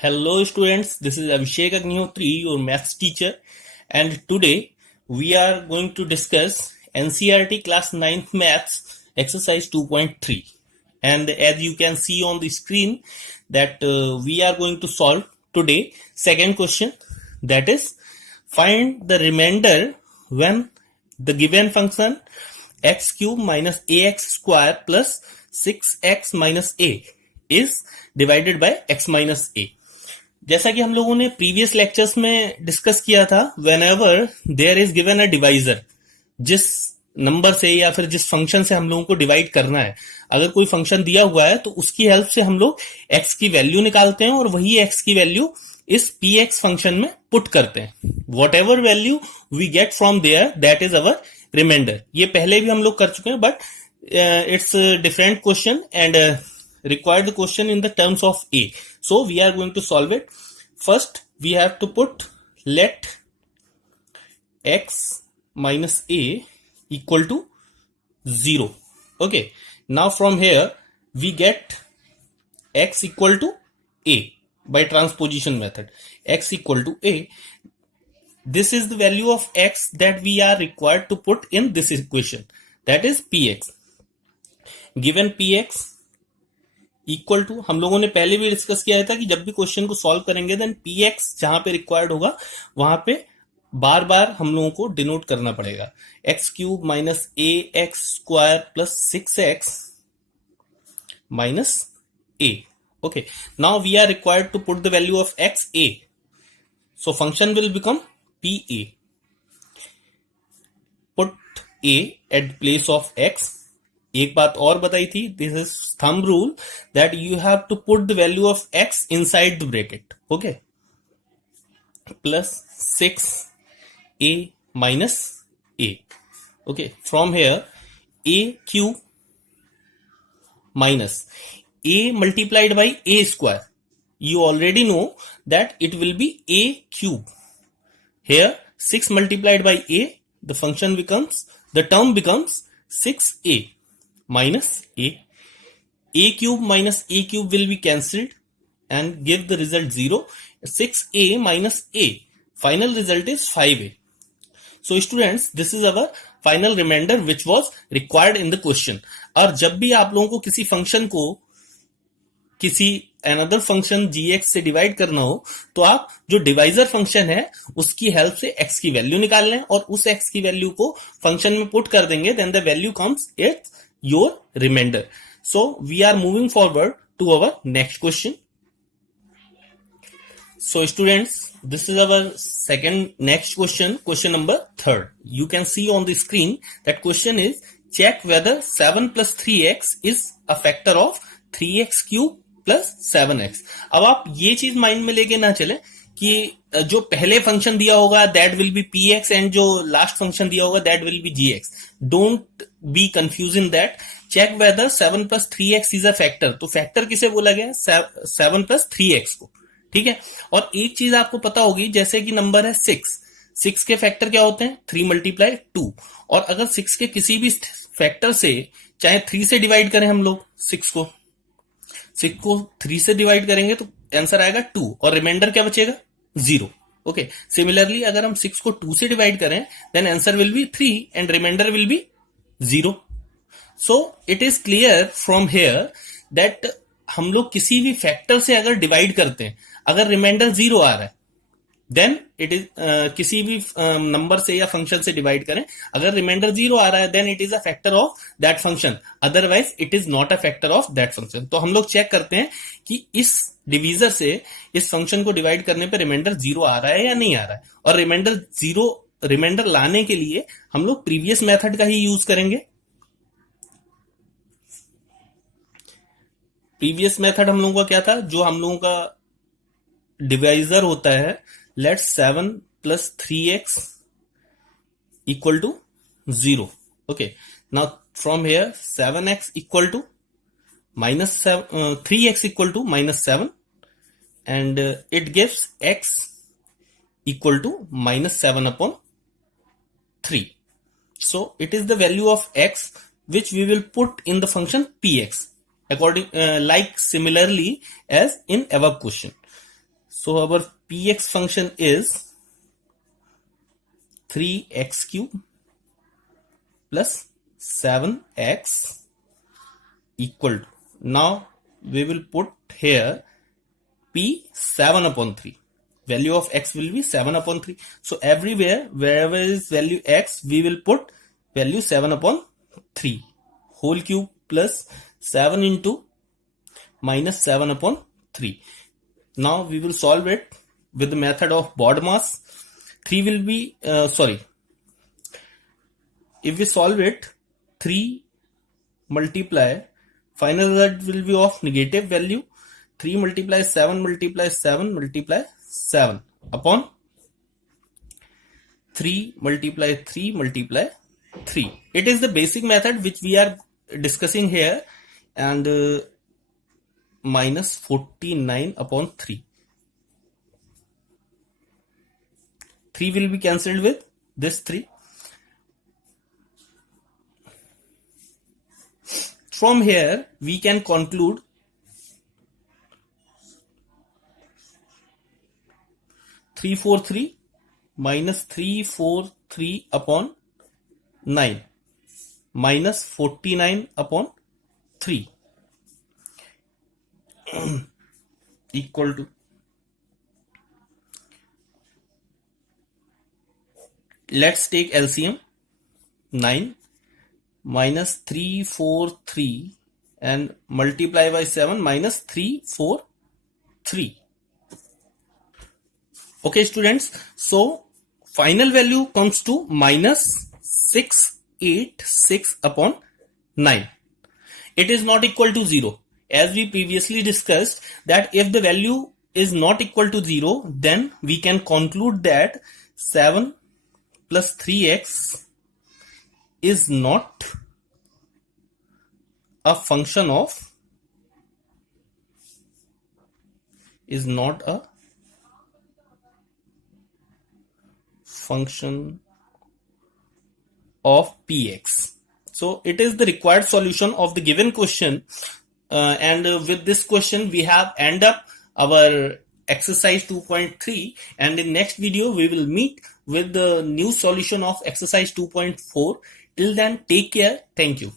Hello students, this is Abhishek Agnihotri, your maths teacher, and today we are going to discuss NCERT class 9th maths exercise 2.3. And as you can see on the screen that we are going to solve today second question, that is find the remainder when the given function x cube minus ax square plus 6x minus a is divided by x minus a. जैसा कि हम लोगों ने previous lectures में discuss किया था, whenever there is given a divisor, जिस number से या फिर जिस फंक्शन से हम लोगों को डिवाइड करना है, अगर कोई फंक्शन दिया हुआ है तो उसकी हेल्प से हम लोग एक्स की वैल्यू निकालते हैं और वही एक्स की वैल्यू इस पी एक्स फंक्शन में पुट करते हैं. Whatever value we get from there that is our remainder. ये पहले भी हम लोग कर चुके हैं, but it's different question and required the question in the terms of a. So we are going to solve it. First we have to put let x minus a equal to 0. Okay, now from here we get x equal to a by transposition method. X equal to a, this is the value of x that we are required to put in this equation, that is px. Given px equal to, हम लोगों ने पहले भी डिस्कस किया था कि जब भी क्वेश्चन को सॉल्व करेंगे देन पी एक्स जहां पे रिक्वायर्ड होगा वहां पे बार बार हम लोगों को डिनोट करना पड़ेगा. X cube minus a x square plus 6x minus a. Okay, now we are required to put the value of x a, so function will become P a. Put a at place of x. एक बात और बताई थी, this is thumb rule, that you have to put the value of x inside the bracket. Okay, plus 6a minus a. Okay, from here a cube minus a multiplied by a square. You already know that it will be a cube. Here 6 multiplied by a, the term becomes 6a minus a. A cube minus a cube will be cancelled and give the result 0. 6a minus a, final result is 5a. So students, this is our final remainder which was required in the question. और जब भी आप लोगों को किसी फंक्शन को किसी another function gx से डिवाइड करना हो तो आप जो डिवाइजर फंक्शन है उसकी हेल्प से x की वैल्यू निकाल लें और उस x की वैल्यू को फंक्शन में पुट कर देंगे, then the value comes it's your remainder. So we are moving forward to our next question. So students, this is our next question number 3rd. You can see on the screen that question is check whether 7 plus 3x is a factor of 3x cube plus 7x. अब आप ये चीज माइंड में लेके ना चले कि जो पहले फंक्शन दिया होगा that will be px and जो लास्ट फंक्शन दिया होगा that will be gx. Don't be confuse in that. Check whether 7 plus 3x is a factor. तो फैक्टर किसे बोला गया? 7 प्लस 3x को. ठीक है, और एक चीज आपको पता होगी, जैसे कि नंबर है 6 के फैक्टर क्या होते हैं? 3 मल्टीप्लाई 2. और अगर 6 के किसी भी फैक्टर से, चाहे 3 से डिवाइड करें हम लोग 6 को 3 से डिवाइड करेंगे तो आंसर आएगा 2 और रिमाइंडर क्या बचेगा? 0. ओके, सिमिलरली अगर हम 6 को 2 से डिवाइड करें then answer will be 3 and remainder will be 0. So it is clear from here that हम लोग किसी भी फैक्टर से अगर डिवाइड करते हैं, अगर रिमाइंडर 0 आ रहा है देन इट इज किसी भी नंबर से या फंक्शन से डिवाइड करें, अगर रिमाइंडर 0 आ रहा है then it is a factor of that function, otherwise it is not a factor of that function. तो हम लोग चेक करते हैं कि इस डिवीजर से इस फंक्शन को डिवाइड करने पे रिमाइंडर 0 आ रहा है या नहीं आ रहा है. और रिमाइंडर लाने के लिए हम लोग प्रीवियस मेथड का ही यूज करेंगे. प्रीवियस मेथड हम लोगों का क्या था? जो हम लोगों का डिवाइजर होता है, let 7 plus 3x equal to 0. Okay, now from here 7x equal to minus 7, 3x equal to minus 7 and it gives x equal to minus 7 upon 3. So it is the value of x which we will put in the function px according like similarly as in above question. So our px function is 3x cube plus 7x equal to, now we will put here p 7 upon 3. Value of x will be 7 upon 3. So everywhere, wherever is value x, we will put value 7 upon 3. Whole cube plus 7 into minus 7 upon 3. Now we will solve it with the method of BODMAS. 3 will be, if we solve it, 3 multiply, final result will be of negative value. 3 multiply 7 multiply 7 multiply 7 upon 3 multiply 3 multiply 3. It is the basic method which we are discussing here, and minus 49 upon 3. 3 will be cancelled with this 3. From here we can conclude 343 minus 343 upon 9 minus 49 upon 3 equal to, let's take LCM. 9 minus 343 and multiply by 7 minus 343. Okay students, so final value comes to minus 686 upon 9. It is not equal to 0. As we previously discussed, that if the value is not equal to 0, then we can conclude that 7 plus 3x is not a function of, is not a function of px. So it is the required solution of the given question, and with this question we have end up our exercise 2.3, and in next video we will meet with the new solution of exercise 2.4. Till then, take care. Thank you.